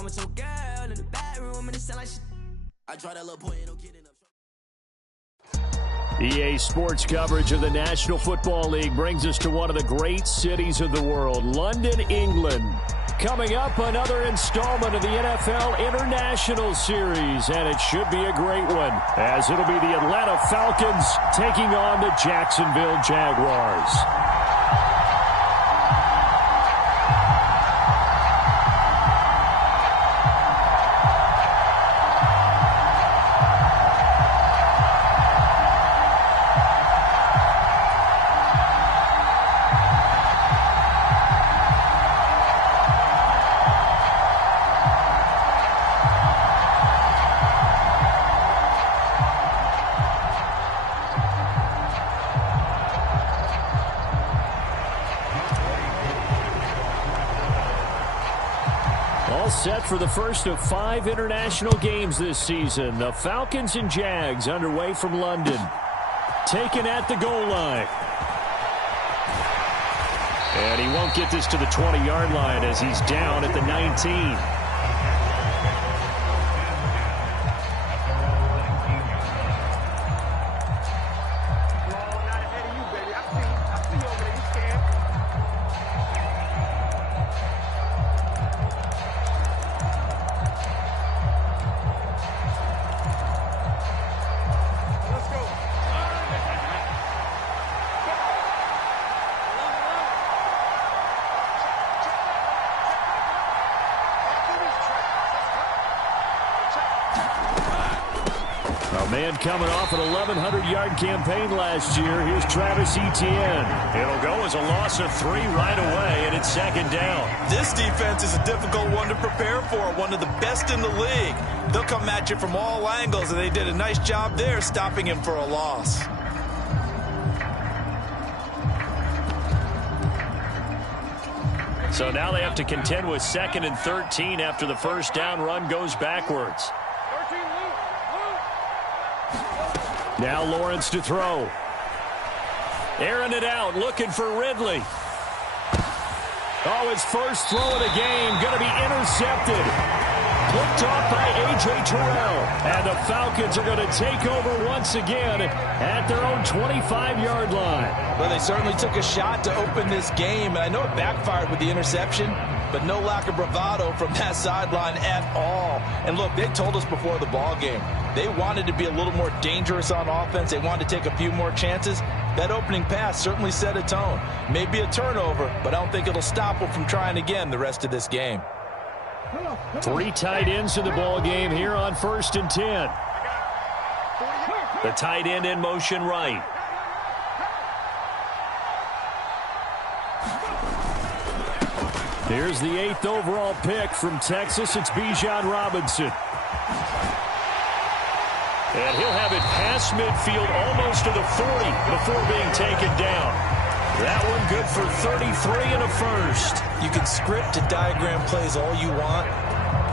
I'm with some girl in the bedroom and it sound like shit. I try that little boy, ain't no kidding. EA Sports coverage of the National Football League brings us to one of the great cities of the world, London, England. Coming up, another installment of the NFL International Series, and it should be a great one, as it'll be the Atlanta Falcons taking on the Jacksonville Jaguars. Set for the first of 5 international games this season. The Falcons and Jags underway from London. Taken at the goal line. And he won't get this to the 20-yard line as he's down at the 19. Coming off an 1,100-yard campaign last year, here's Travis Etienne. It'll go as a loss of 3 right away, and it's second down. This defense is a difficult one to prepare for, one of the best in the league. They'll come at you from all angles, and they did a nice job there stopping him for a loss. So now they have to contend with 2nd and 13 after the first down run goes backwards. Now Lawrence to throw. Airing it out, looking for Ridley. Oh, his first throw of the game, going to be intercepted. Picked off by A.J. Terrell. And the Falcons are going to take over once again at their own 25-yard line. Well, they certainly took a shot to open this game, and I know it backfired with the interception, but no lack of bravado from that sideline at all. And look, they told us before the ball game, they wanted to be a little more dangerous on offense. They wanted to take a few more chances. That opening pass certainly set a tone. Maybe a turnover, but I don't think it'll stop them from trying again the rest of this game. 3 tight ends in the ball game here on 1st and 10. The tight end in motion right. Here's the 8th overall pick from Texas. It's Bijan Robinson. And he'll have it past midfield almost to the 40 before being taken down. That one good for 33 and a first. You can script and diagram plays all you want,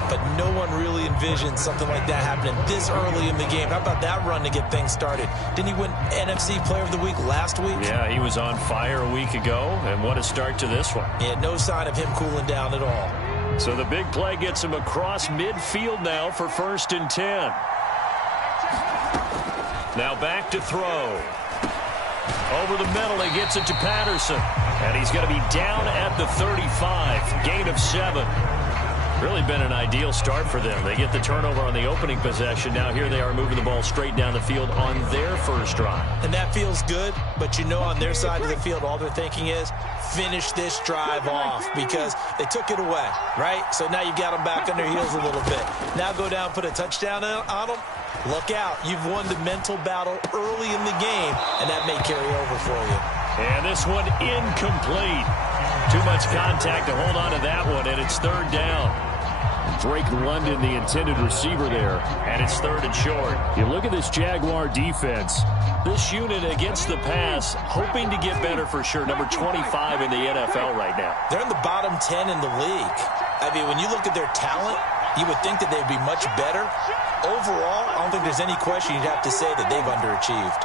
but no one really envisions something like that happening this early in the game. How about that run to get things started? Didn't he win NFC Player of the Week last week? Yeah, he was on fire a week ago, and what a start to this one. Yeah, no sign of him cooling down at all. So the big play gets him across midfield now for 1st and 10. Now back to throw. Over the middle, he gets it to Patterson. And he's going to be down at the 35. Gain of 7. Really been an ideal start for them. They get the turnover on the opening possession. Now here they are moving the ball straight down the field on their first drive. And that feels good, but you know on their side of the field, all they're thinking is finish this drive off because they took it away, right? So now you got them back on their heels a little bit. Now go down, put a touchdown on them. Look out. You've won the mental battle early in the game, and that may carry over for you. And this one incomplete. Too much contact to hold on to that one, and it's 3rd down. Drake London, the intended receiver there, and it's 3rd and short. You look at this Jaguar defense. This unit against the pass, hoping to get better for sure. Number 25 in the NFL right now. They're in the bottom 10 in the league. I mean, when you look at their talent, you would think that they'd be much better. Overall, I don't think there's any question you'd have to say that they've underachieved.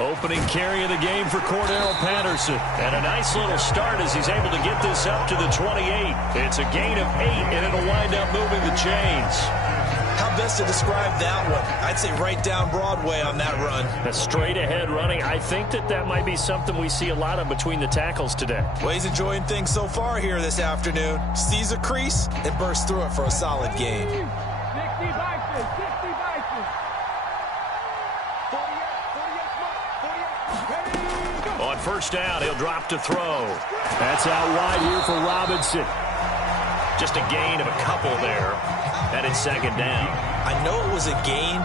Opening carry of the game for Cordero Patterson. And a nice little start as he's able to get this up to the 28. It's a gain of 8, and it'll wind up moving the chains. How best to describe that one? I'd say right down Broadway on that run. A straight-ahead running. I think that might be something we see a lot of between the tackles today. Well, he's enjoying things so far here this afternoon. Sees a crease and bursts through it for a solid gain. 60 Vikings, 60 Vikings. 48, On first down, he'll drop to throw. That's out wide here for Robinson. Just a gain of a couple there. And it's second down. I know it was a gain,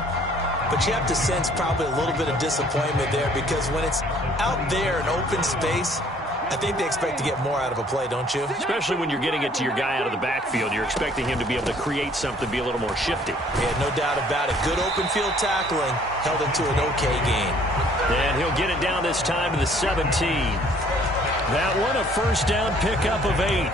but you have to sense probably a little bit of disappointment there because when it's out there in open space, I think they expect to get more out of a play, don't you? Especially when you're getting it to your guy out of the backfield. You're expecting him to be able to create something, be a little more shifty. Yeah, no doubt about it. Good open field tackling held him to an okay gain. And he'll get it down this time to the 17. That one, a first down pickup of 8.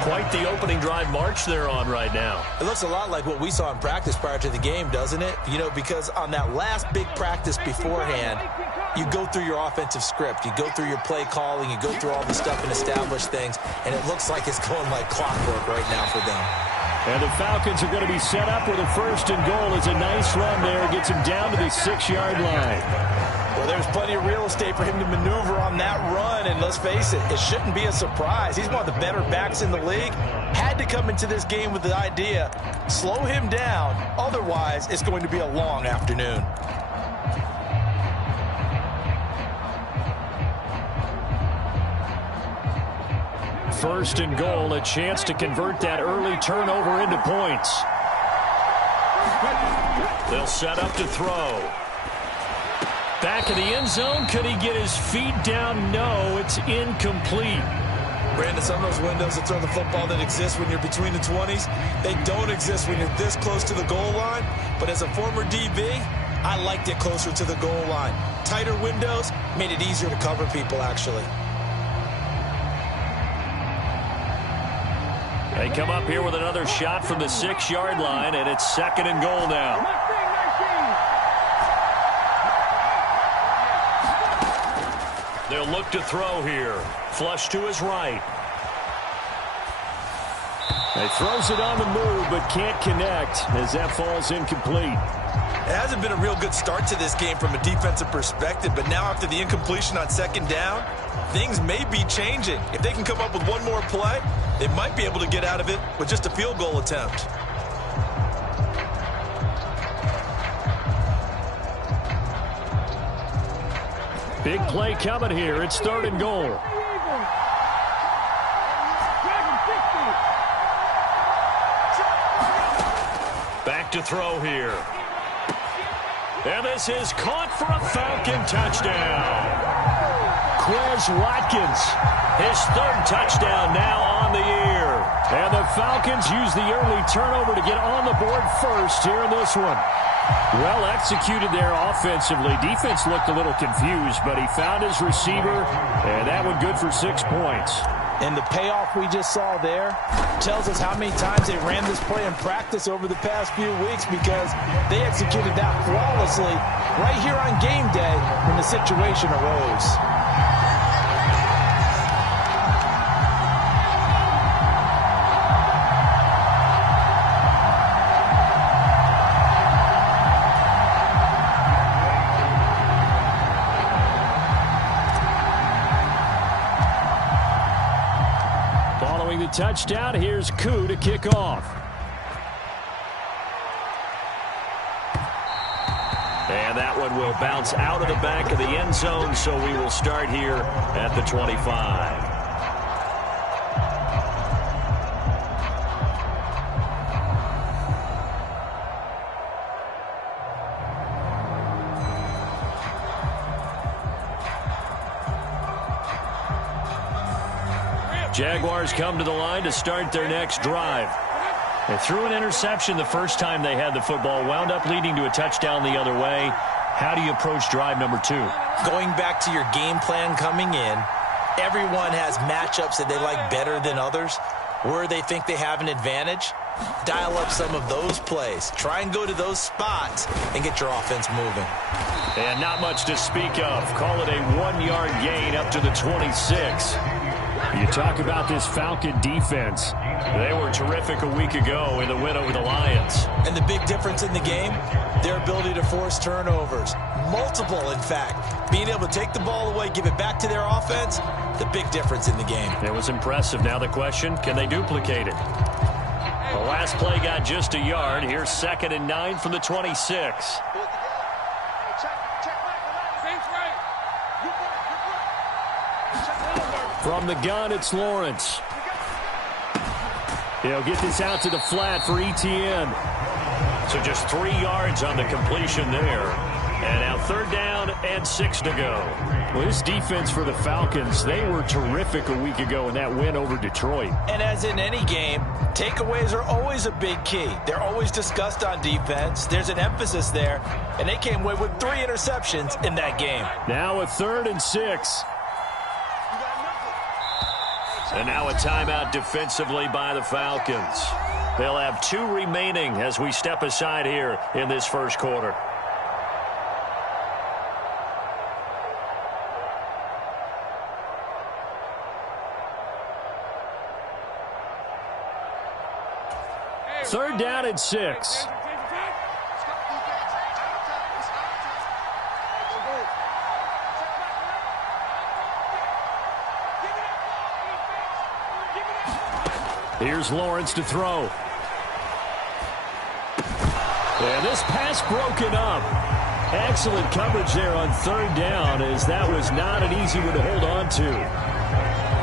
Quite the opening drive march they're on right now. It looks a lot like what we saw in practice prior to the game, doesn't it? You know, because on that last big practice beforehand, you go through your offensive script. You go through your play calling. You go through all the stuff and establish things. And it looks like it's going like clockwork right now for them. And the Falcons are going to be set up with a first and goal. It's a nice run there. Gets him down to the 6-yard line. Well, there's plenty of real estate for him to maneuver on that run. And let's face it, it shouldn't be a surprise. He's one of the better backs in the league. Had to come into this game with the idea, slow him down. Otherwise, it's going to be a long afternoon. First and goal, a chance to convert that early turnover into points. They'll set up to throw. Back in the end zone, could he get his feet down? No, it's incomplete. Brandon, some of those windows to throw the football that exist when you're between the 20s, they don't exist when you're this close to the goal line. But as a former DB, I liked it closer to the goal line. Tighter windows made it easier to cover people, actually. They come up here with another shot from the 6-yard line, and it's second and goal now. They'll look to throw here. Flush to his right. He throws it on the move, but can't connect as that falls incomplete. It hasn't been a real good start to this game from a defensive perspective, but now after the incompletion on second down, things may be changing. If they can come up with one more play, they might be able to get out of it with just a field goal attempt. Big play coming here. It's third and goal. Back to throw here. And this is caught for a Falcon touchdown. Quez Watkins, his third touchdown now on the year. And the Falcons use the early turnover to get on the board first here in this one. Well executed there offensively. Defense looked a little confused, but he found his receiver, and that one good for 6 points. And the payoff we just saw there tells us how many times they ran this play in practice over the past few weeks because they executed that flawlessly right here on game day when the situation arose. Touchdown. Here's Koo to kick off. And that one will bounce out of the back of the end zone, so we will start here at the 25. Jaguars come to the line to start their next drive. They threw an interception the first time they had the football, wound up leading to a touchdown the other way. How do you approach drive number 2? Going back to your game plan coming in, everyone has matchups that they like better than others, where they think they have an advantage. Dial up some of those plays. Try and go to those spots and get your offense moving. And not much to speak of. Call it a 1-yard gain up to the 26. You talk about this Falcon defense. They were terrific a week ago in the win over the Lions. And the big difference in the game, their ability to force turnovers. Multiple, in fact. Being able to take the ball away, give it back to their offense, the big difference in the game. It was impressive. Now the question, can they duplicate it? The last play got just a yard. Here's 2nd and 9 from the 26. From the gun, it's Lawrence. He'll get this out to the flat for ETN. So just 3 yards on the completion there. And now 3rd down and 6 to go. Well, this defense for the Falcons, they were terrific a week ago in that win over Detroit. And as in any game, takeaways are always a big key. They're always discussed on defense. There's an emphasis there. And they came away with 3 interceptions in that game. Now a 3rd and 6. And now a timeout defensively by the Falcons. They'll have 2 remaining as we step aside here in this first quarter. Third down and 6. Here's Lawrence to throw. And this pass broken up. Excellent coverage there on 3rd down, as that was not an easy one to hold on to.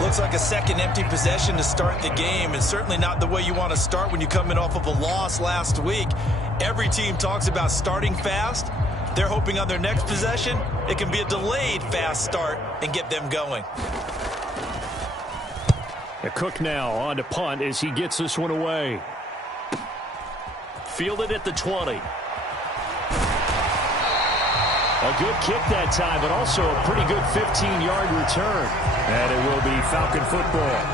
Looks like a second empty possession to start the game, and certainly not the way you want to start when you come in off of a loss last week. Every team talks about starting fast. They're hoping on their next possession, it can be a delayed fast start and get them going. Cook now on to punt as he gets this one away. Fielded at the 20. A good kick that time, but also a pretty good 15-yard return. And it will be Falcon football.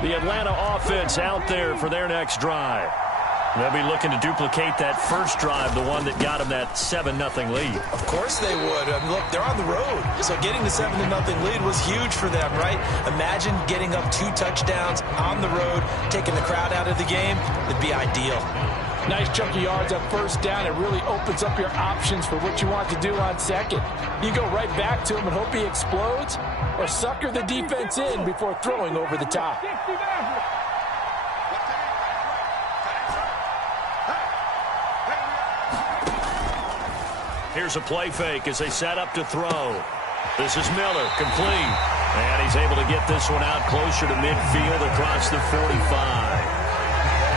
The Atlanta offense out there for their next drive. They'll be looking to duplicate that first drive, the one that got them that 7-0 lead. Of course they would. Look, they're on the road, so getting the 7-0 lead was huge for them, right? Imagine getting up 2 touchdowns on the road, taking the crowd out of the game. It'd be ideal. Nice chunk of yards on 1st down. It really opens up your options for what you want to do on 2nd. You go right back to him and hope he explodes, or sucker the defense in before throwing over the top. Here's a play fake as they set up to throw. This is Miller, complete. And he's able to get this one out closer to midfield across the 45.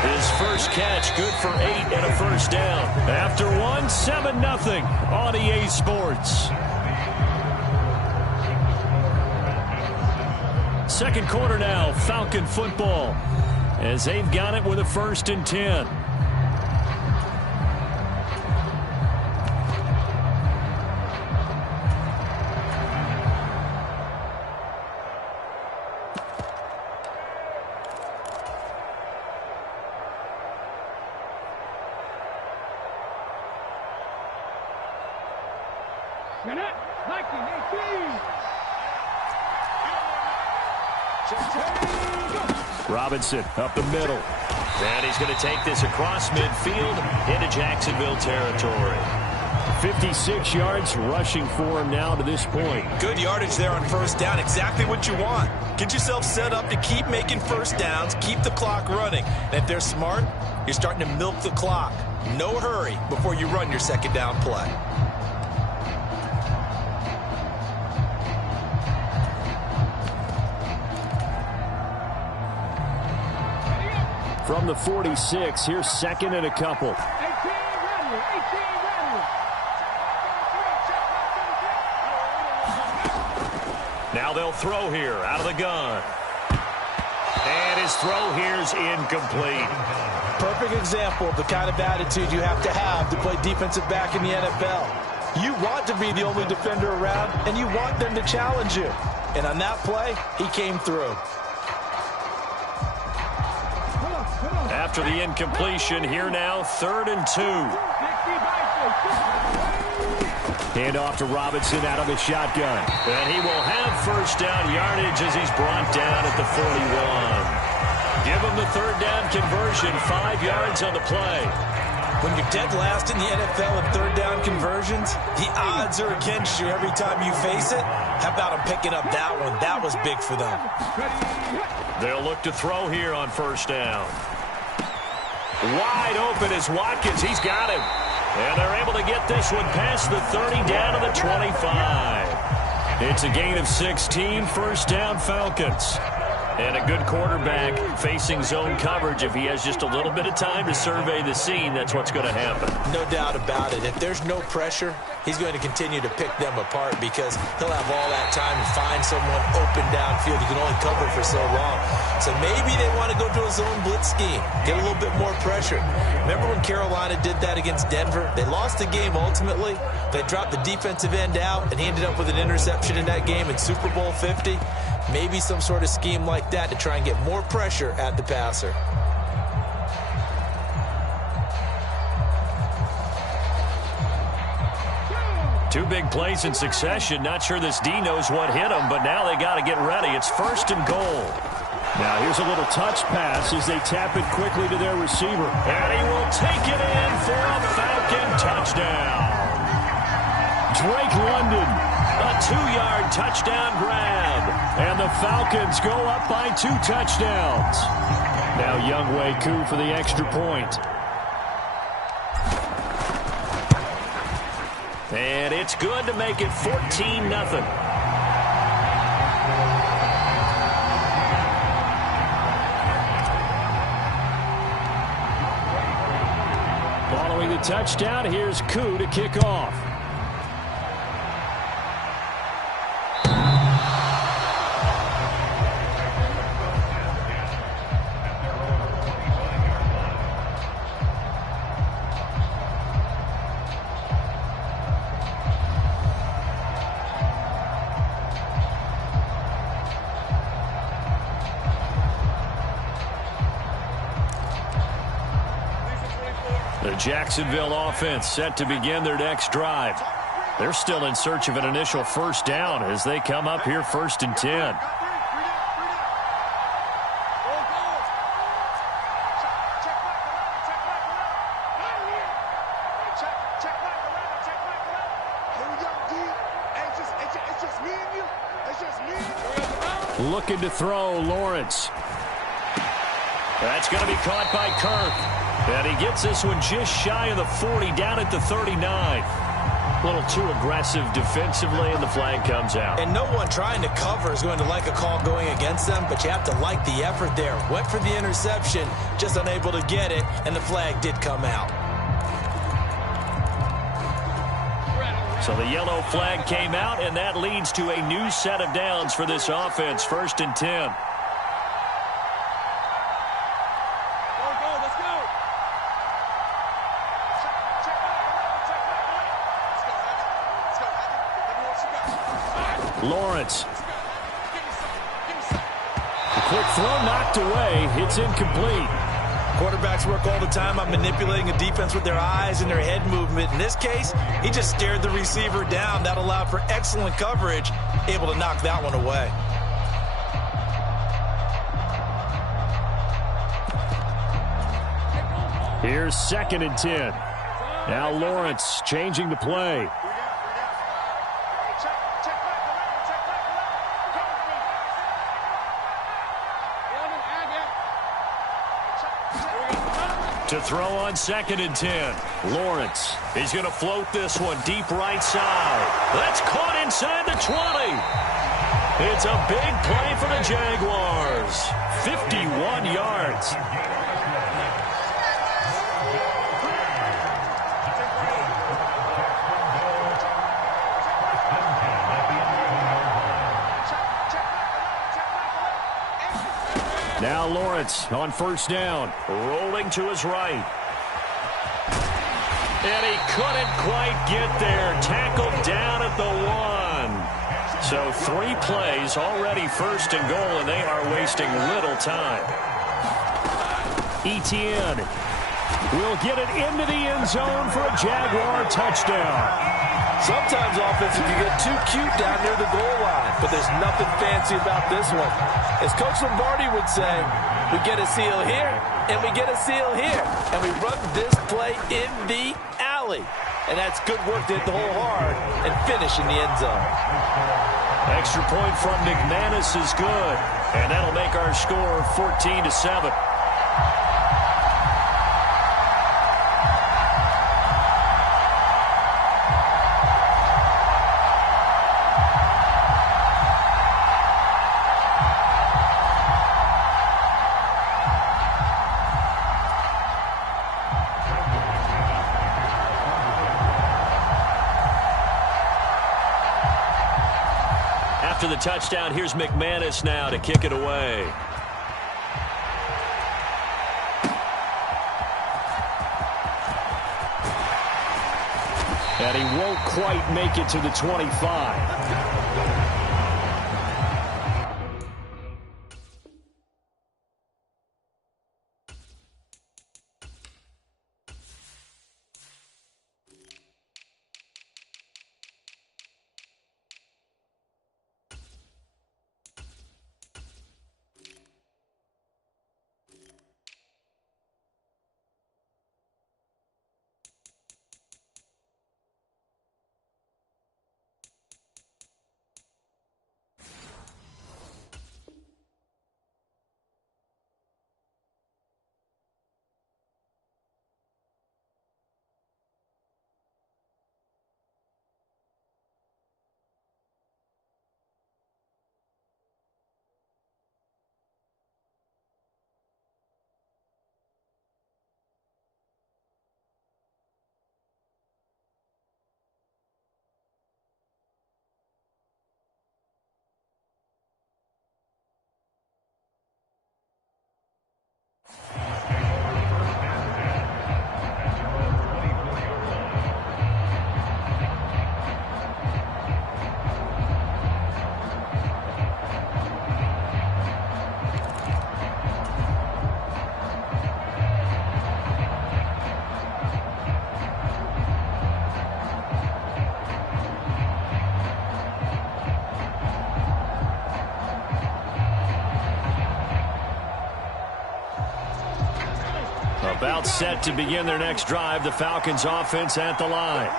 His first catch, good for 8 and a 1st down. After 1, 7-0 on EA Sports. Second quarter now, Falcon football, as they've got it with a 1st and 10. Robinson up the middle. And he's going to take this across midfield into Jacksonville territory. 56 yards rushing for him now to this point. Good yardage there on 1st down. Exactly what you want. Get yourself set up to keep making 1st downs, keep the clock running. And if they're smart, you're starting to milk the clock. No hurry before you run your 2nd down play. From the 46, here's 2nd and a couple. Now they'll throw here out of the gun. And his throw here's incomplete. Perfect example of the kind of attitude you have to play defensive back in the NFL. You want to be the only defender around, and you want them to challenge you. And on that play, he came through. After the incompletion, here now, 3rd and 2. Hand off to Robinson out of the shotgun. And he will have first down yardage as he's brought down at the 41. Give him the 3rd down conversion, 5 yards on the play. When you're dead last in the NFL in 3rd down conversions, the odds are against you every time you face it. How about him picking up that one? That was big for them. They'll look to throw here on 1st down. Wide open is Watkins. He's got him. And they're able to get this one past the 30 down to the 25. It's a gain of 16, 1st down Falcons. And a good quarterback facing zone coverage. If he has just a little bit of time to survey the scene, that's what's going to happen. No doubt about it. If there's no pressure, he's going to continue to pick them apart because he'll have all that time to find someone open downfield. He can only cover for so long. So maybe they want to go to a zone blitz scheme, get a little bit more pressure. Remember when Carolina did that against Denver? They lost the game ultimately. They dropped the defensive end out, and he ended up with an interception in that game in Super Bowl 50. Maybe some sort of scheme like that to try and get more pressure at the passer. Two big plays in succession. Not sure this D knows what hit him, but now they got to get ready. It's 1st and goal. Now here's a little touch pass as they tap it quickly to their receiver. And he will take it in for a Falcon touchdown. Drake London, a 2-yard touchdown grab. And the Falcons go up by 2 touchdowns. Now Younghoe Koo for the extra point. And it's good to make it 14-0. Following the touchdown, here's Koo to kick off. The Jacksonville offense set to begin their next drive. They're still in search of an initial 1st down as they come up here 1st and 10. Looking to throw, Lawrence. That's going to be caught by Kirk. And he gets this one just shy of the 40, down at the 39. A little too aggressive defensively, and the flag comes out. And no one trying to cover is going to like a call going against them, but you have to like the effort there. Went for the interception, just unable to get it, and the flag did come out. So the yellow flag came out, and that leads to a new set of downs for this offense, 1st and 10. Lawrence. The quick throw knocked away. It's incomplete. Quarterbacks work all the time on manipulating a defense with their eyes and their head movement. In this case, he just stared the receiver down. That allowed for excellent coverage, able to knock that one away. Here's 2nd and 10. Now Lawrence changing the play. To throw on 2nd and 10. Lawrence. He's going to float this one deep right side. That's caught inside the 20. It's a big play for the Jaguars. 51 yards. Now Lawrence on first down, rolling to his right. And he couldn't quite get there. Tackled down at the 1. So 3 plays, already first and goal, and they are wasting little time. Etienne will get it into the end zone for a Jaguar touchdown. Sometimes offenses can get too cute down near the goal line, but there's nothing fancy about this one. As Coach Lombardi would say, we get a seal here, and we get a seal here, and we run this play in the alley. And that's good work to hit the hole hard and finish in the end zone. Extra point from McManus is good, and that'll make our score 14-7. After the touchdown, here's McManus now to kick it away. And he won't quite make it to the 25. About set to begin their next drive, the Falcons offense at the line.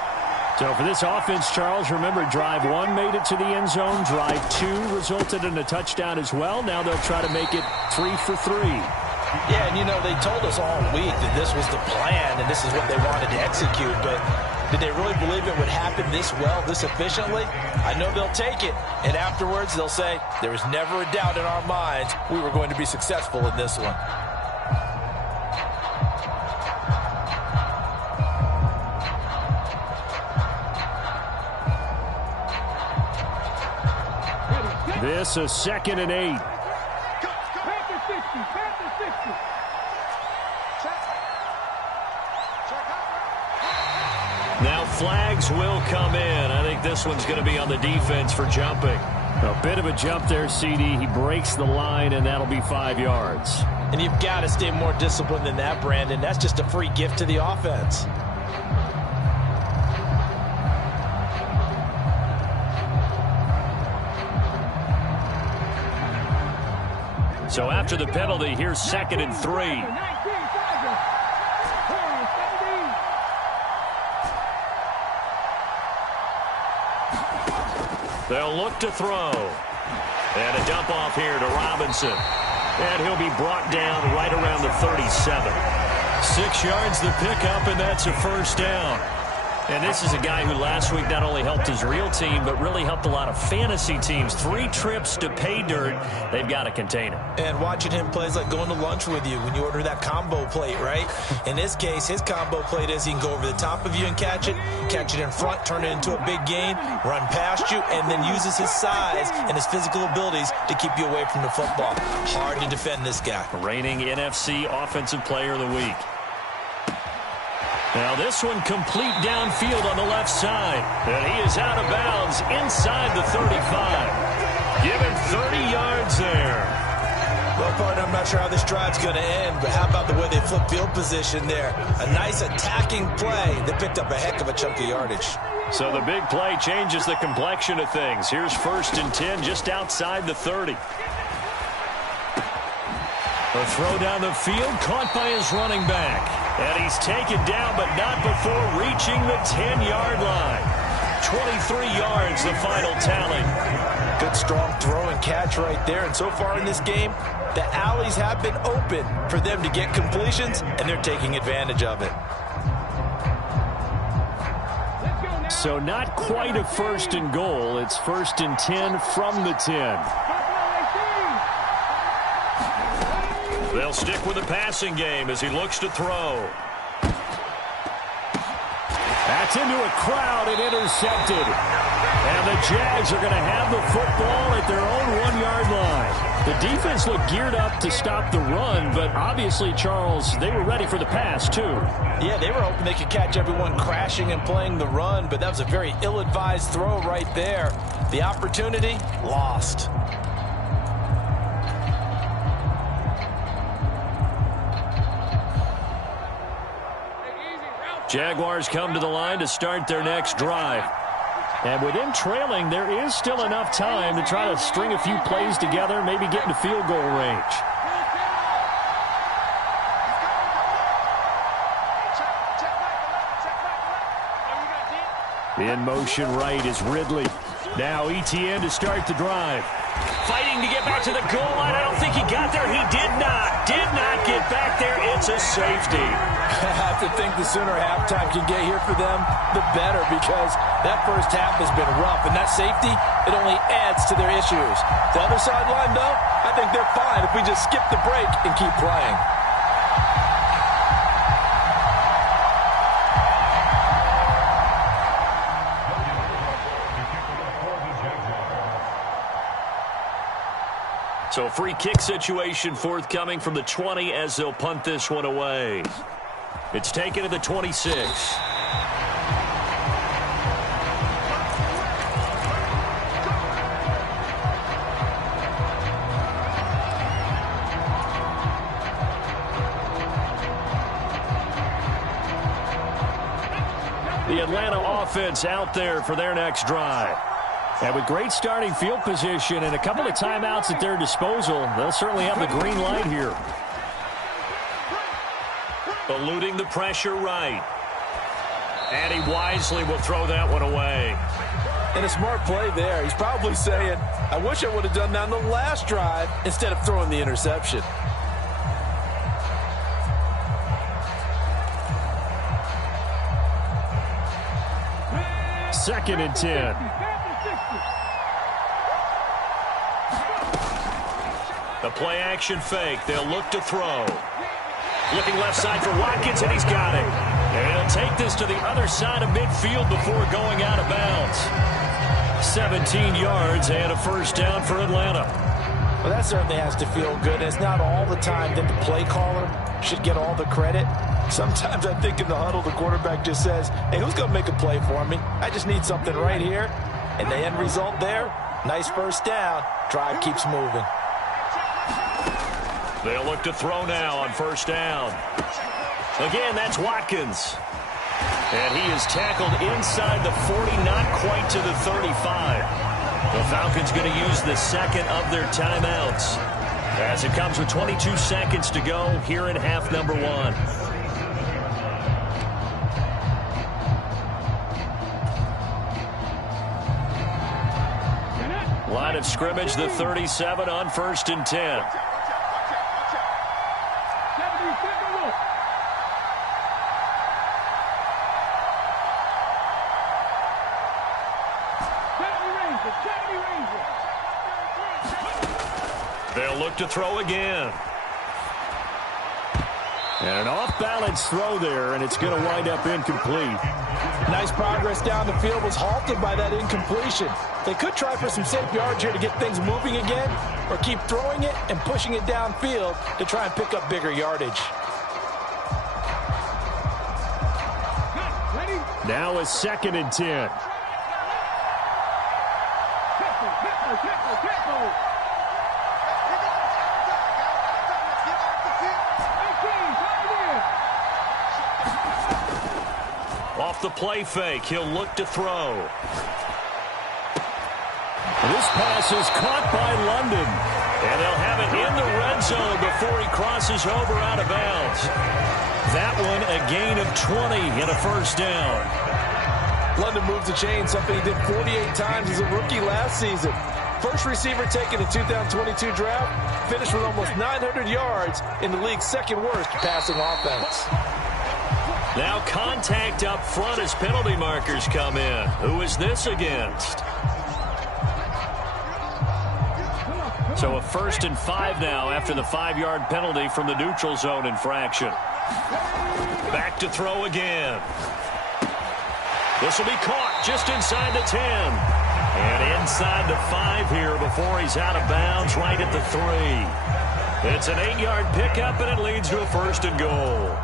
So for this offense, Charles, remember drive 1 made it to the end zone. Drive 2 resulted in a touchdown as well. Now they'll try to make it 3 for 3. Yeah, and you know, they told us all week that this was the plan and this is what they wanted to execute, but did they really believe it would happen this well, this efficiently? I know they'll take it, and afterwards they'll say, there was never a doubt in our minds we were going to be successful in this one. This a 2nd and 8. Panther 60, Panther 60. Now flags will come in. I think this one's going to be on the defense for jumping. A bit of a jump there, CD. He breaks the line, and that'll be 5 yards. And you've got to stay more disciplined than that, Brandon. That's just a free gift to the offense. So after the penalty, here's 2nd and 3. They'll look to throw. And a dump off here to Robinson. And he'll be brought down right around the 37. 6 yards the pickup, and that's a first down. And this is a guy who last week not only helped his real team, but really helped a lot of fantasy teams. 3 trips to pay dirt. They've got to contain him. And watching him play is like going to lunch with you when you order that combo plate, right? In this case, his combo plate is he can go over the top of you and catch it in front, turn it into a big gain, run past you, and then uses his size and his physical abilities to keep you away from the football. Hard to defend this guy. Reigning NFC Offensive Player of the Week. Now this one complete downfield on the left side. And he is out of bounds inside the 35. Give him 30 yards there. Well, partner, I'm not sure how this drive's going to end, but how about the way they flip field position there? A nice attacking play that picked up a heck of a chunk of yardage. So the big play changes the complexion of things. Here's 1st and 10 just outside the 30. A throw down the field, caught by his running back. And he's taken down, but not before reaching the 10-yard line. 23 yards, the final tally. Good, strong throw and catch right there. And so far in this game, the alleys have been open for them to get completions, and they're taking advantage of it. So not quite a 1st and goal. It's 1st and 10 from the 10. They'll stick with the passing game as he looks to throw. That's into a crowd and intercepted. And the Jags are going to have the football at their own 1-yard line. The defense looked geared up to stop the run, but obviously, Charles, they were ready for the pass, too. Yeah, they were hoping they could catch everyone crashing and playing the run, but that was a very ill-advised throw right there. The opportunity, lost. Jaguars come to the line to start their next drive. And with him trailing, there is still enough time to try to string a few plays together, maybe get into field goal range. In motion right is Ridley. Now ETN to start the drive. Fighting to get back to the goal line. I don't think he got there. He did not. Did not get back there. It's a safety. I have to think the sooner halftime can get here for them, the better, because that first half has been rough. And that safety, it only adds to their issues. The other sideline, though, I think they're fine if we just skip the break and keep playing. So free kick situation forthcoming from the 20 as they'll punt this one away. It's taken to the 26. The Atlanta offense out there for their next drive. And with great starting field position and a couple of timeouts at their disposal, they'll certainly have the green light here. Eluding the pressure right. And he wisely will throw that one away. And a smart play there. He's probably saying, I wish I would have done that on the last drive instead of throwing the interception. Second and 10. The play action fake. They'll look to throw. Looking left side for Watkins, and he's got it. And he'll take this to the other side of midfield before going out of bounds. 17 yards and a first down for Atlanta. Well, that certainly has to feel good. It's not all the time that the play caller should get all the credit. Sometimes I think in the huddle, the quarterback just says, hey, who's going to make a play for me? I just need something right here. And the end result there, nice first down. Drive keeps moving. They'll look to throw now on first down. Again, that's Watkins. And he is tackled inside the 40, not quite to the 35. The Falcons going to use the second of their timeouts as it comes with 22 seconds to go here in half number 1. Line of scrimmage, the 37 on first and 10. They'll look to throw again. And an off-balance throw there, and it's going to wind up incomplete. Nice progress down the field, was halted by that incompletion. They could try for some safe yards here to get things moving again, or keep throwing it and pushing it downfield to try and pick up bigger yardage. Now a 2nd and 10. Off the play fake, he'll look to throw. This pass is caught by London, and they'll have it in the red zone before he crosses over out of bounds. That one a gain of 20 and a first down. London moves the chain, something he did 48 times as a rookie last season. First receiver taken in 2022 draft, finished with almost 900 yards in the league's 2nd worst passing offense. Now contact up front as penalty markers come in. Who is this against? So a 1st and 5 now after the 5-yard penalty from the neutral zone infraction. Back to throw again. This will be caught just inside the 10. And inside the 5 here before he's out of bounds right at the 3. It's an 8-yard pickup, and it leads to a 1st and goal.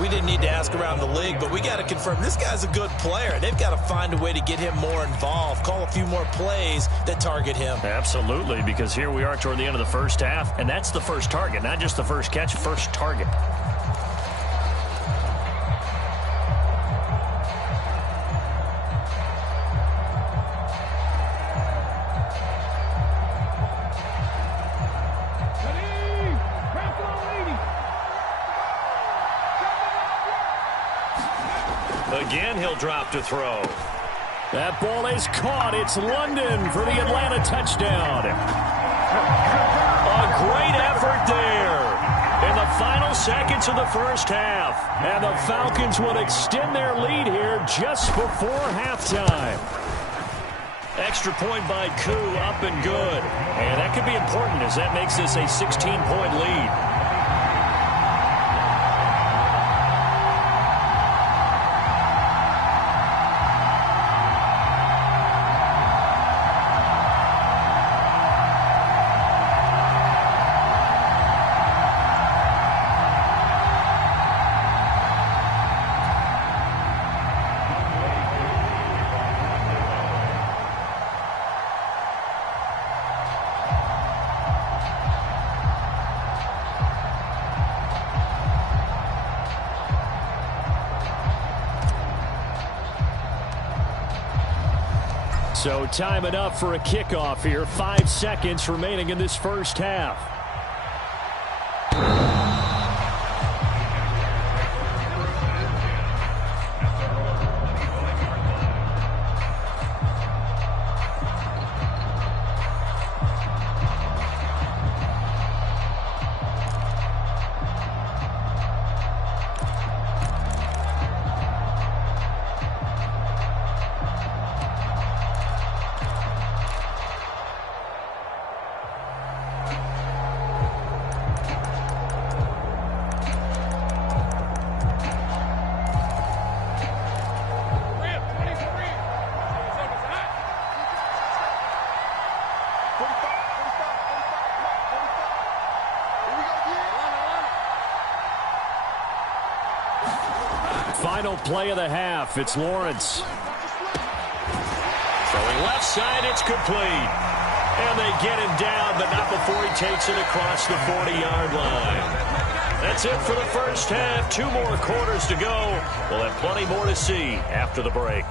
We didn't need to ask around the league, but we got to confirm this guy's a good player. They've got to find a way to get him more involved, call a few more plays that target him. Absolutely, because here we are toward the end of the first half, and that's the first target, not just the first catch, first target. Again, he'll drop to throw. That ball is caught. It's London for the Atlanta touchdown. A great effort there in the final seconds of the first half. And the Falcons would extend their lead here just before halftime. Extra point by Koo, up and good. And that could be important as that makes this a 16-point lead. So time enough for a kickoff here. 5 seconds remaining in this first half. Final play of the half. It's Lawrence. Throwing left side, it's complete. And they get him down, but not before he takes it across the 40-yard line. That's it for the first half. 2 more quarters to go. We'll have plenty more to see after the break.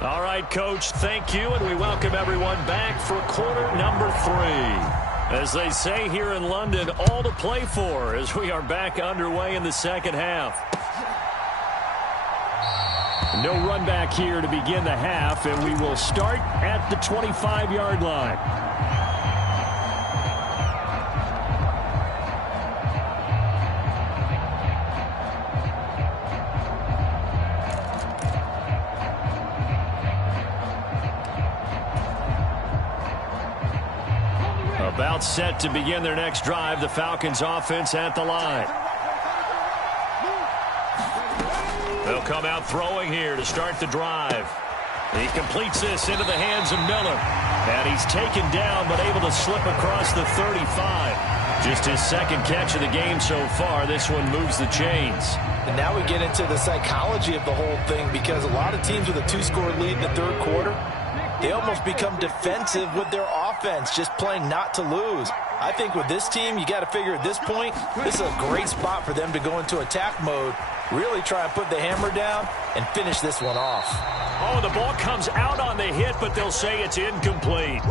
All right, Coach, thank you, and we welcome everyone back for quarter number 3. As they say here in London, all to play for as we are back underway in the second half. No run back here to begin the half, and we will start at the 25-yard line. About It's set to begin their next drive. The Falcons offense at the line. They'll come out throwing here to start the drive. He completes this into the hands of Miller. And he's taken down but able to slip across the 35. Just his second catch of the game so far. This one moves the chains. And now we get into the psychology of the whole thing, because a lot of teams with a 2-score lead in the third quarter, they almost become defensive with their offense, just playing not to lose. I think with this team, you got to figure at this point, this is a great spot for them to go into attack mode, really try and put the hammer down and finish this one off. Oh, the ball comes out on the hit, but they'll say it's incomplete.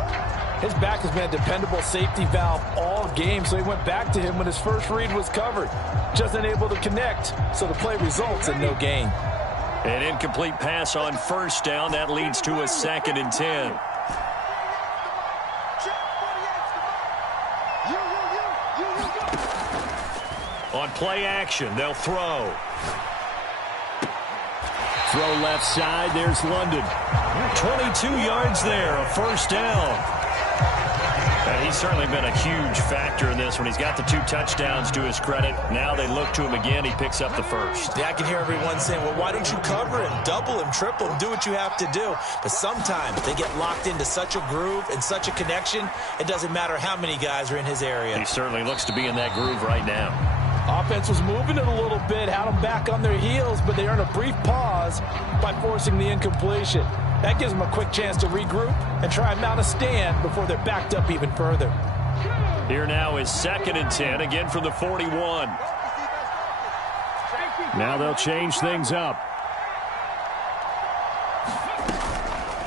His back has been a dependable safety valve all game, so he went back to him when his first read was covered. Just unable to connect, so the play results in no gain. An incomplete pass on first down. That leads to a 2nd and 10. On play action, they'll throw. Throw left side, there's London. 22 yards there, a first down. And he's certainly been a huge factor in this one. He's got the 2 touchdowns to his credit. Now they look to him again. He picks up the first. Yeah, I can hear everyone saying, well, why don't you cover him, double him, triple him, do what you have to do. But sometimes they get locked into such a groove and such a connection, it doesn't matter how many guys are in his area. He certainly looks to be in that groove right now. Offense was moving it a little bit, had them back on their heels, but they earned a brief pause by forcing the incompletion. That gives them a quick chance to regroup and try and mount a stand before they're backed up even further. Here now is 2nd and 10, again from the 41. Now they'll change things up.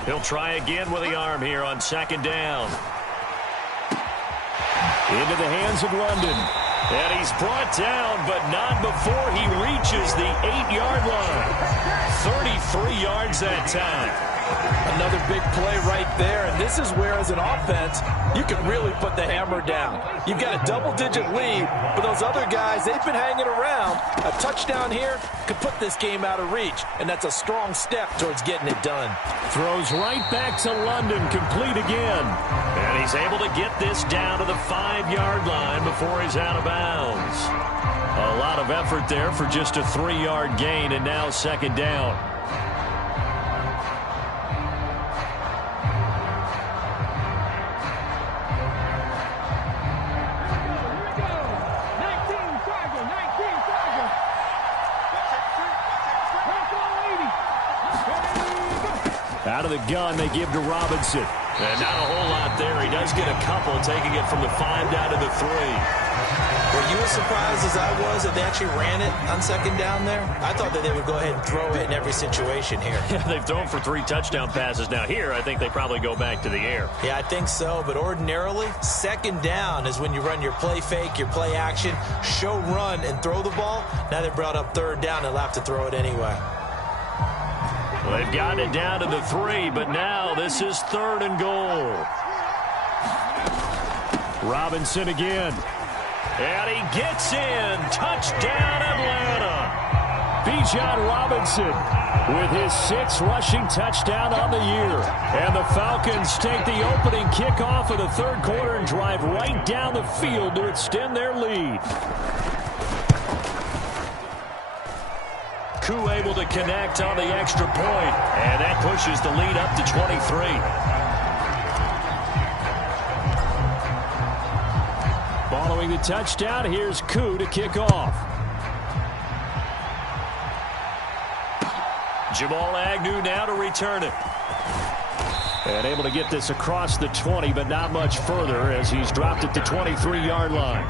He'll try again with the arm here on 2nd down. Into the hands of London. And he's brought down, but not before he reaches the 8-yard line. 33 yards that time. Another big play right there, and this is where, as an offense, you can really put the hammer down. You've got a double-digit lead, but those other guys, they've been hanging around. A touchdown here could put this game out of reach, and that's a strong step towards getting it done. Throws right back to London, complete again. And he's able to get this down to the 5-yard line before he's out of bounds. A lot of effort there for just a 3-yard gain, and now 2nd down. Out of the gun, they give to Robinson. And not a whole lot there. He does get a couple, taking it from the 5 down to the 3. Were you as surprised as I was that they actually ran it on 2nd down there? I thought that they would go ahead and throw it in every situation here. Yeah, they've thrown for 3 touchdown passes. Now here, I think they probably go back to the air. Yeah, I think so. But ordinarily, 2nd down is when you run your play fake, your play action, show run, and throw the ball. Now they brought up 3rd down. They'll have to throw it anyway. Well, they've gotten it down to the 3, but now this is 3rd and goal. Robinson again. And he gets in. Touchdown, Atlanta. Bijan Robinson with his 6th rushing touchdown on the year. And the Falcons take the opening kickoff of the 3rd quarter and drive right down the field to extend their lead. Koo able to connect on the extra point, and that pushes the lead up to 23. Following the touchdown, here's Koo to kick off. Jamal Agnew now to return it. And able to get this across the 20, but not much further as he's dropped it to 23-yard line.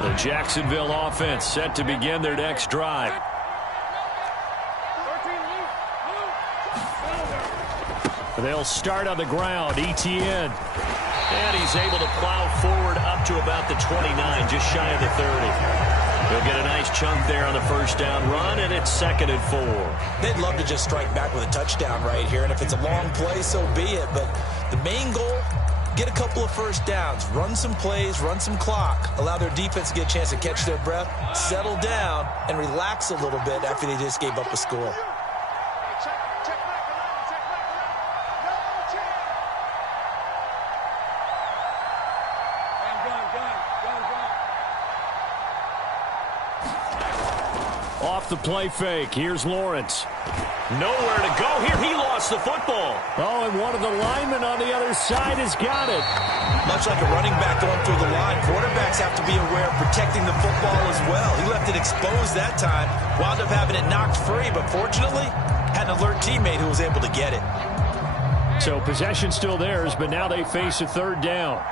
The Jacksonville offense set to begin their next drive. They'll start on the ground. ETN. And he's able to plow forward up to about the 29, just shy of the 30. He'll get a nice chunk there on the first down run, and it's 2nd and 4. They'd love to just strike back with a touchdown right here, and if it's a long play, so be it. But the main goal, get a couple of first downs, run some plays, run some clock, allow their defense to get a chance to catch their breath, settle down, and relax a little bit after they just gave up a score. Off the play fake. Here's Lawrence. Nowhere to go here. He lost the football. Oh, and one of the linemen on the other side has got it. Much like a running back going through the line, quarterbacks have to be aware of protecting the football as well. He left it exposed that time, wound up having it knocked free, but fortunately, had an alert teammate who was able to get it. So possession still theirs, but now they face a 3rd down.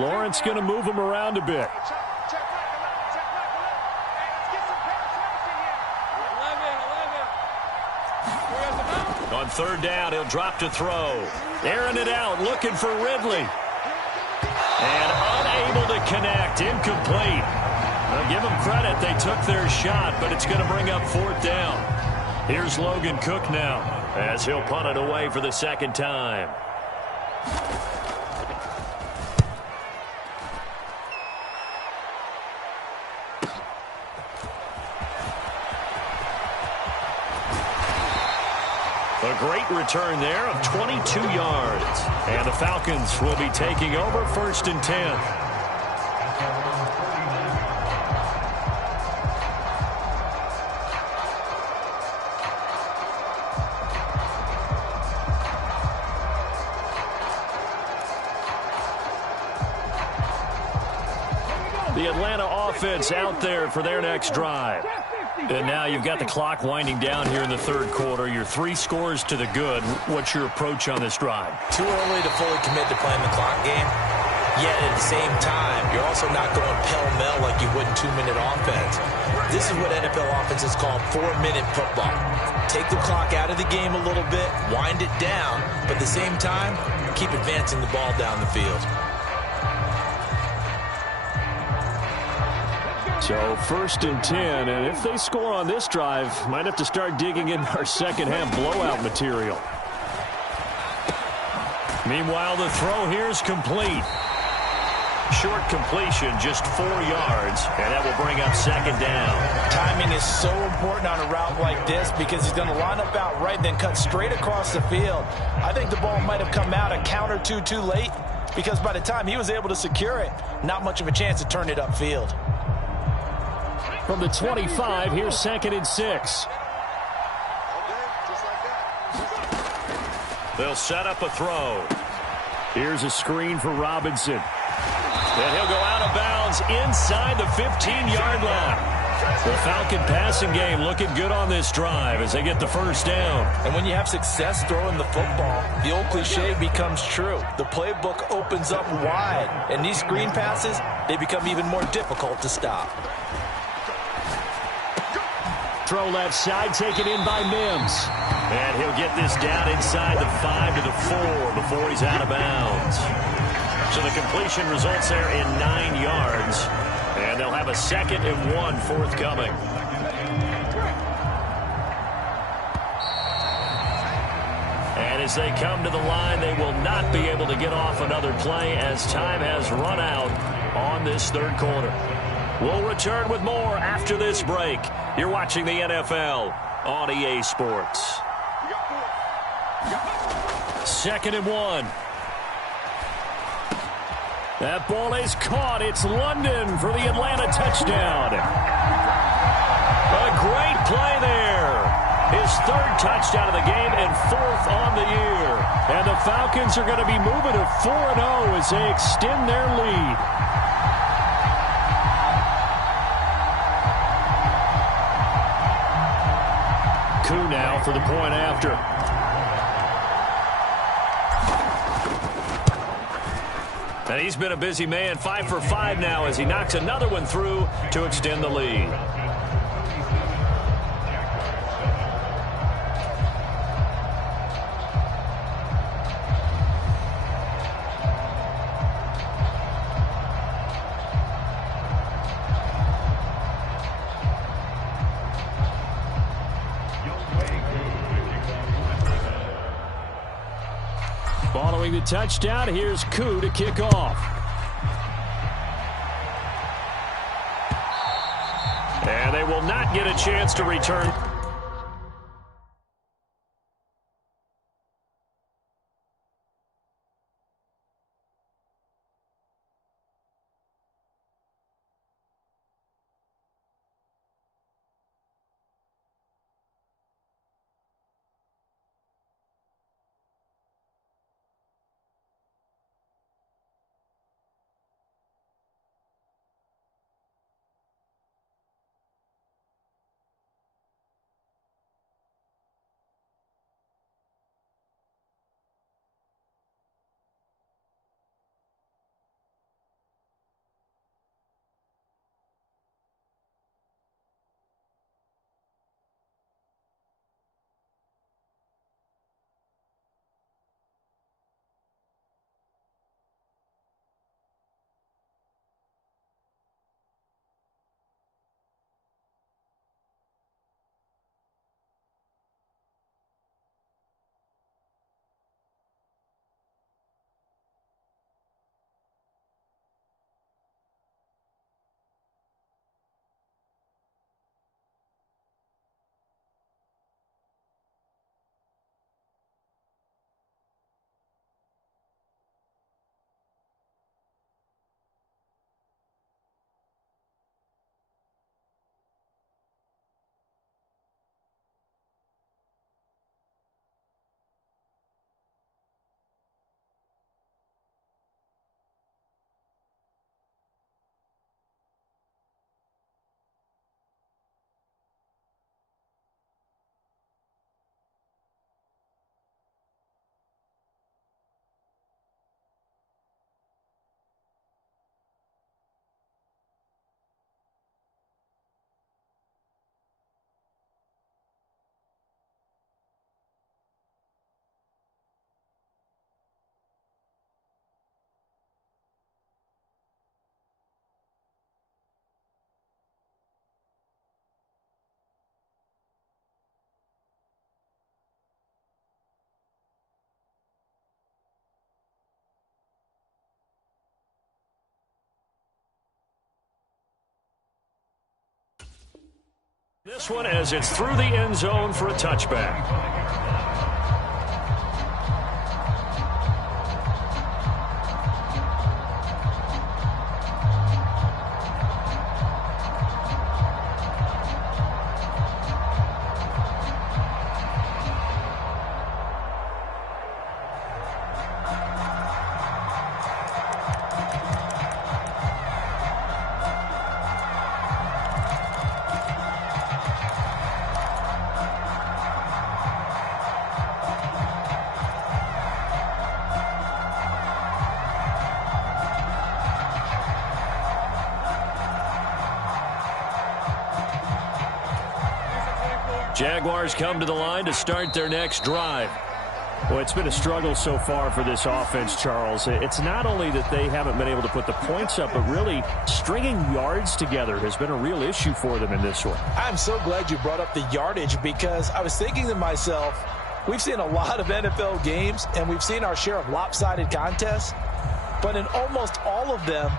Lawrence going to move them around a bit. On 3rd down, he'll drop to throw. Airing it out, looking for Ridley. And unable to connect, incomplete. Now give them credit, they took their shot, but it's going to bring up 4th down. Here's Logan Cook now, as he'll punt it away for the 2nd time. A great return there of 22 yards. And the Falcons will be taking over 1st and 10. The Atlanta offense out there for their next drive. And now you've got the clock winding down here in the 3rd quarter. You're 3 scores to the good. What's your approach on this drive? Too early to fully commit to playing the clock game. Yet at the same time, you're also not going pell-mell like you would in 2-minute offense. This is what NFL offenses call 4-minute football. Take the clock out of the game a little bit, wind it down, but at the same time, keep advancing the ball down the field. So 1st and 10, and if they score on this drive, might have to start digging in our second-half blowout material. Meanwhile, the throw here is complete. Short completion, just 4 yards, and that will bring up 2nd down. Timing is so important on a route like this because he's going to line up out right and then cut straight across the field. I think the ball might have come out a count or two too late because by the time he was able to secure it, not much of a chance to turn it upfield. From the 25, here's 2nd and 6. They'll set up a throw. Here's a screen for Robinson. And he'll go out of bounds inside the 15-yard line. The Falcon passing game looking good on this drive as they get the 1st down. And when you have success throwing the football, the old cliche becomes true. The playbook opens up wide. And these screen passes, they become even more difficult to stop. Throw left side, taken in by Mims. And he'll get this down inside the 5 to the 4 before he's out of bounds. So the completion results there in 9 yards. And they'll have a 2nd and 1 forthcoming. And as they come to the line, they will not be able to get off another play as time has run out on this 3rd quarter. We'll return with more after this break. You're watching the NFL on EA Sports. 2nd and 1. That ball is caught. It's London for the Atlanta touchdown. A great play there. His 3rd touchdown of the game and 4th on the year. And the Falcons are going to be moving to 4-0 as they extend their lead. Coup now for the point after. And he's been a busy man, 5 for 5 now as he knocks another one through to extend the lead. Following the touchdown, here's Koo to kick off. And they will not get a chance to return. This one as it's through the end zone for a touchback. Jaguars come to the line to start their next drive. Well, it's been a struggle so far for this offense, Charles. It's not only that they haven't been able to put the points up, but really stringing yards together has been a real issue for them in this one. I'm so glad you brought up the yardage because I was thinking to myself, we've seen a lot of NFL games and we've seen our share of lopsided contests, but in almost all of them,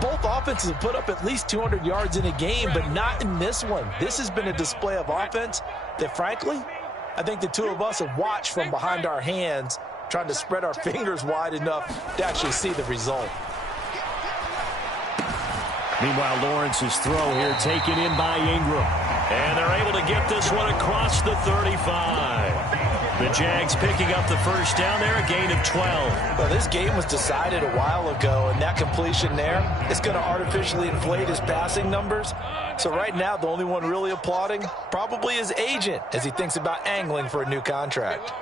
both offenses have put up at least 200 yards in a game, but not in this one. This has been a display of offense that, frankly, I think the two of us have watched from behind our hands, trying to spread our fingers wide enough to actually see the result. Meanwhile, Lawrence's throw here taken in by Ingram. And they're able to get this one across the 35. The Jags picking up the first down there, a gain of 12. Well, this game was decided a while ago, and that completion there is going to artificially inflate his passing numbers. So right now, the only one really applauding probably his agent as he thinks about angling for a new contract.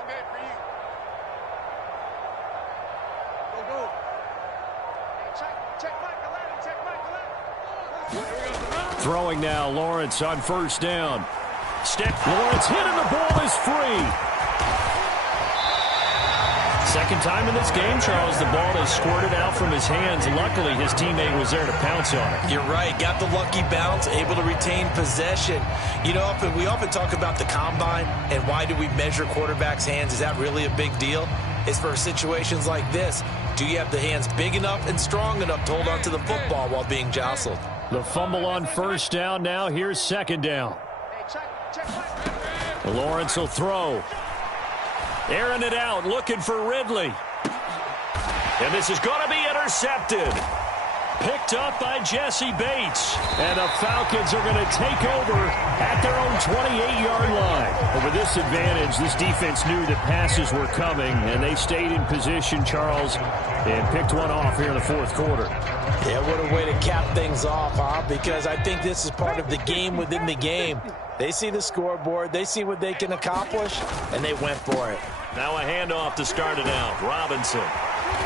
Throwing now, Lawrence on first down. Lawrence hit and the ball is free. Second time in this game, Charles, the ball has squirted out from his hands. Luckily, his teammate was there to pounce on it. You're right. Got the lucky bounce, able to retain possession. You know, we often talk about the combine and why do we measure quarterbacks' hands. Is that really a big deal? is for situations like this. Do you have the hands big enough and strong enough to hold on to the football while being jostled? The fumble on first down now. Here's second down. Lawrence will throw. Airing it out, looking for Ridley. And this is going to be intercepted. Picked up by Jesse Bates. And the Falcons are going to take over at their own 28-yard line. Over this advantage, this defense knew that passes were coming, and they stayed in position, Charles, and picked one off here in the fourth quarter. Yeah, what a way to cap things off, huh? Because I think this is part of the game within the game. They see the scoreboard, they see what they can accomplish, and they went for it. Now a handoff to start it out. Robinson.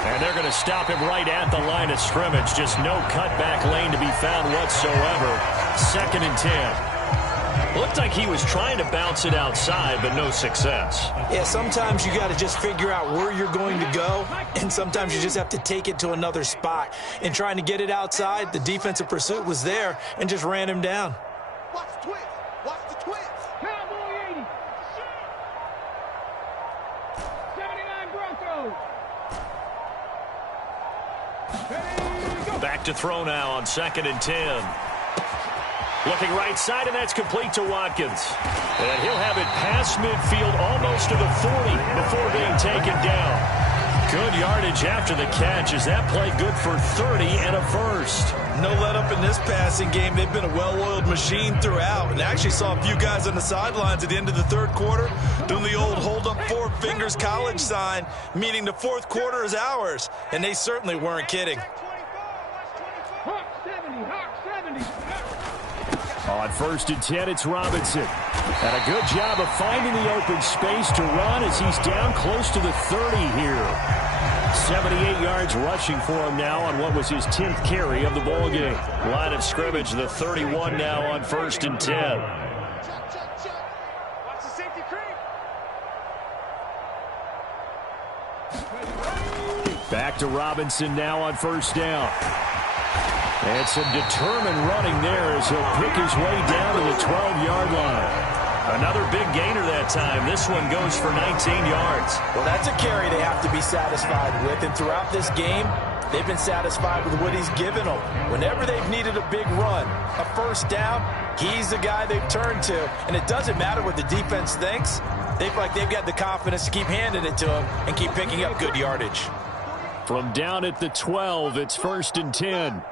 And they're going to stop him right at the line of scrimmage. Just no cutback lane to be found whatsoever. 2nd and 10. Looked like he was trying to bounce it outside, but no success. Yeah, sometimes you got to just figure out where you're going to go, and sometimes you just have to take it to another spot. In trying to get it outside, the defensive pursuit was there and just ran him down. Watch the twist. Watch the twist. Cowboy 80. 79 Broncos. Back to throw now on 2nd and 10. Looking right side, and that's complete to Watkins. And he'll have it past midfield almost to the 40 before being taken down. Good yardage after the catch. Is that play good for 30 and a first? No let up in this passing game. They've been a well-oiled machine throughout, and actually saw a few guys on the sidelines at the end of the third quarter doing the old hold up 4 fingers college sign, meaning the fourth quarter is ours, and they certainly weren't kidding. Hawk 70. Hawk 70. On 1st and 10, it's Robinson. And a good job of finding the open space to run as he's down close to the 30 here. 78 yards rushing for him now on what was his 10th carry of the ball game. Line of scrimmage, the 31 now on 1st and 10. Watch the safety creep. Back to Robinson now on 1st down. And some determined running there as he'll pick his way down to the 12-yard line. Another big gainer that time. This one goes for 19 yards. Well, that's a carry they have to be satisfied with, and throughout this game, they've been satisfied with what he's given them. Whenever they've needed a big run, a first down, he's the guy they've turned to. And it doesn't matter what the defense thinks. They feel like they've got the confidence to keep handing it to him and keep picking up good yardage. From down at the 12, it's 1st and 10.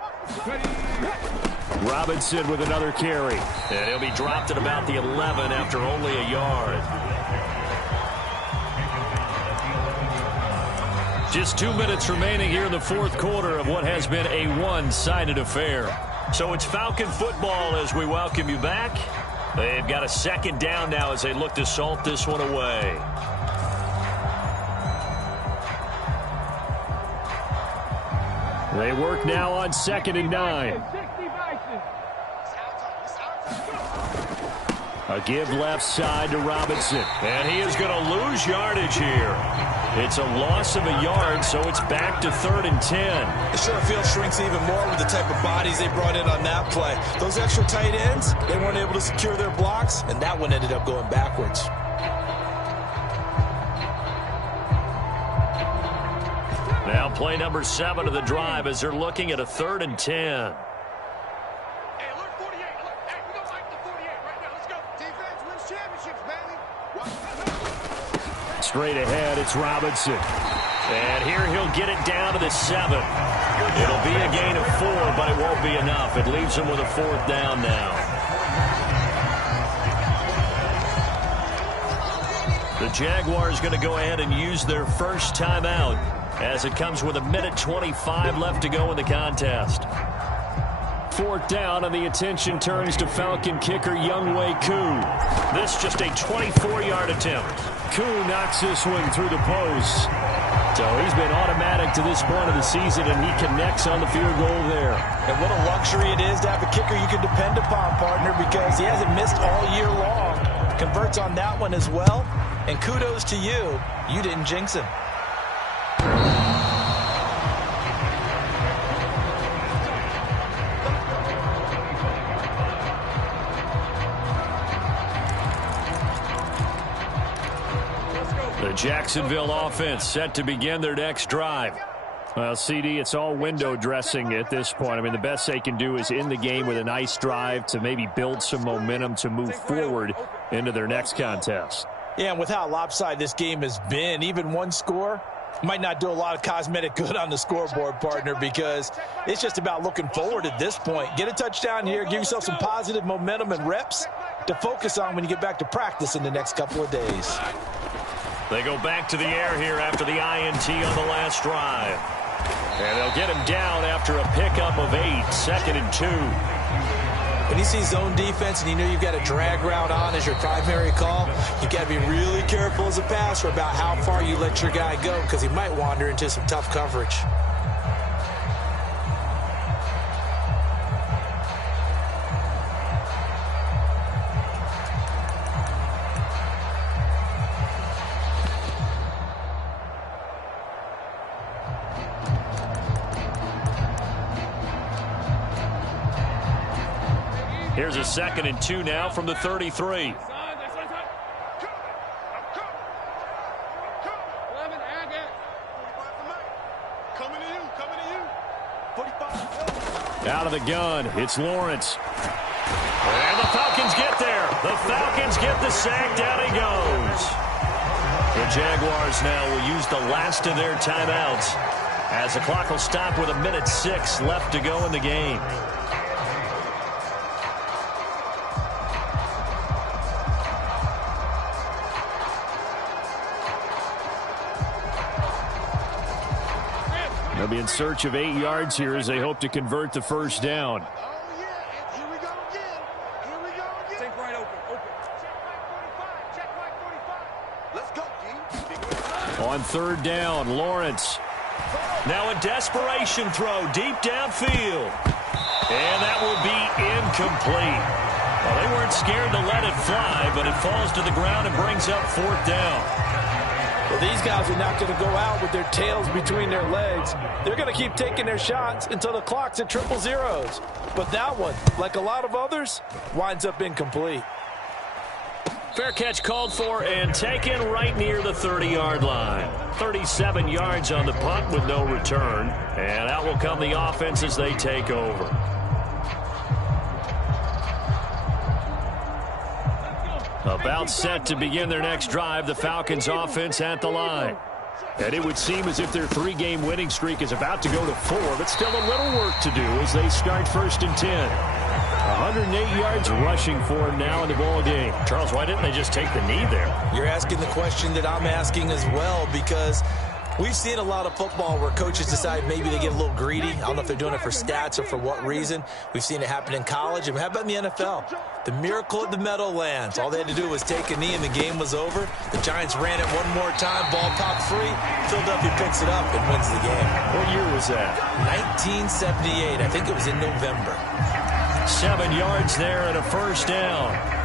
Robinson with another carry. And he'll be dropped at about the 11 after only a yard. Just 2 minutes remaining here in the fourth quarter of what has been a one-sided affair. So it's Falcon football as we welcome you back. They've got a 2nd down now as they look to salt this one away. They work now on 2nd and 9. A give left side to Robinson. And he is going to lose yardage here. It's a loss of a yard, so it's back to 3rd and 10. The short field shrinks even more with the type of bodies they brought in on that play. Those extra tight ends, they weren't able to secure their blocks, and that one ended up going backwards. Now play number 7 of the drive as they're looking at a 3rd and 10. Straight ahead, it's Robinson. And here he'll get it down to the 7. It'll be a gain of 4, but it won't be enough. It leaves him with a 4th down now. The Jaguars going to go ahead and use their first timeout as it comes with 1:25 left to go in the contest. 4th down, and the attention turns to Falcon kicker Younghoe Koo. This just a 24-yard attempt. Koo knocks this one through the post. So he's been automatic to this point of the season, and he connects on the field goal there. And what a luxury it is to have a kicker you can depend upon, partner, because he hasn't missed all year long. Converts on that one as well. And kudos to you. You didn't jinx him. The Jacksonville offense set to begin their next drive. Well, CD, it's all window dressing at this point. I mean, the best they can do is end the game with a nice drive to maybe build some momentum to move forward into their next contest. Yeah, and with how lopsided this game has been, even one score might not do a lot of cosmetic good on the scoreboard, partner, because it's just about looking forward at this point. Get a touchdown here, give yourself some positive momentum and reps to focus on when you get back to practice in the next couple of days. They go back to the air here after the INT on the last drive. And they'll get him down after a pickup of 8, 2nd and 2. When you see zone defense and you know you've got a drag route on as your primary call, you've got to be really careful as a passer about how far you let your guy go, because he might wander into some tough coverage. Here's a 2nd and 2 now from the 33. Out of the gun, it's Lawrence. And the Falcons get there. The Falcons get the sack. Down he goes. The Jaguars now will use the last of their timeouts as the clock will stop with 1:06 left to go in the game. They'll be in search of 8 yards here as they hope to convert the first down. On 3rd down, Lawrence. Now a desperation throw deep downfield. And that will be incomplete. Well, they weren't scared to let it fly, but it falls to the ground and brings up 4th down. Well, these guys are not going to go out with their tails between their legs. They're going to keep taking their shots until the clock's at 000. But that one, like a lot of others, winds up incomplete. Fair catch called for and taken right near the 30-yard line. 37 yards on the punt with no return. And out will come the offense as they take over. About set to begin their next drive, the Falcons offense at the line. And it would seem as if their 3-game winning streak is about to go to 4, but still a little work to do as they start 1st and 10. 108 yards rushing for him now in the ball game. Charles, why didn't they just take the knee there? You're asking the question that I'm asking as well, because we've seen a lot of football where coaches decide maybe they get a little greedy. I don't know if they're doing it for stats or for what reason. We've seen it happen in college. And how about in the NFL? The miracle at the Meadowlands. All they had to do was take a knee and the game was over. The Giants ran it one more time. Ball popped free. Philadelphia picks it up and wins the game. What year was that? 1978. I think it was in November. 7 yards there and a 1st down.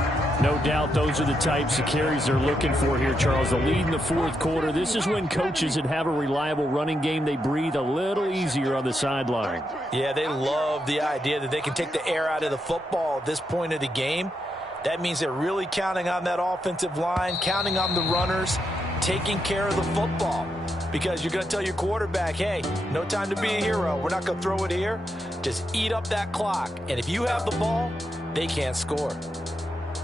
No doubt those are the types of carries they're looking for here, Charles. The lead in the 4th quarter. This is when coaches that have a reliable running game, they breathe a little easier on the sideline. Yeah, they love the idea that they can take the air out of the football at this point of the game. That means they're really counting on that offensive line, counting on the runners, taking care of the football. Because you're going to tell your quarterback, hey, no time to be a hero. We're not going to throw it here. Just eat up that clock. And if you have the ball, they can't score.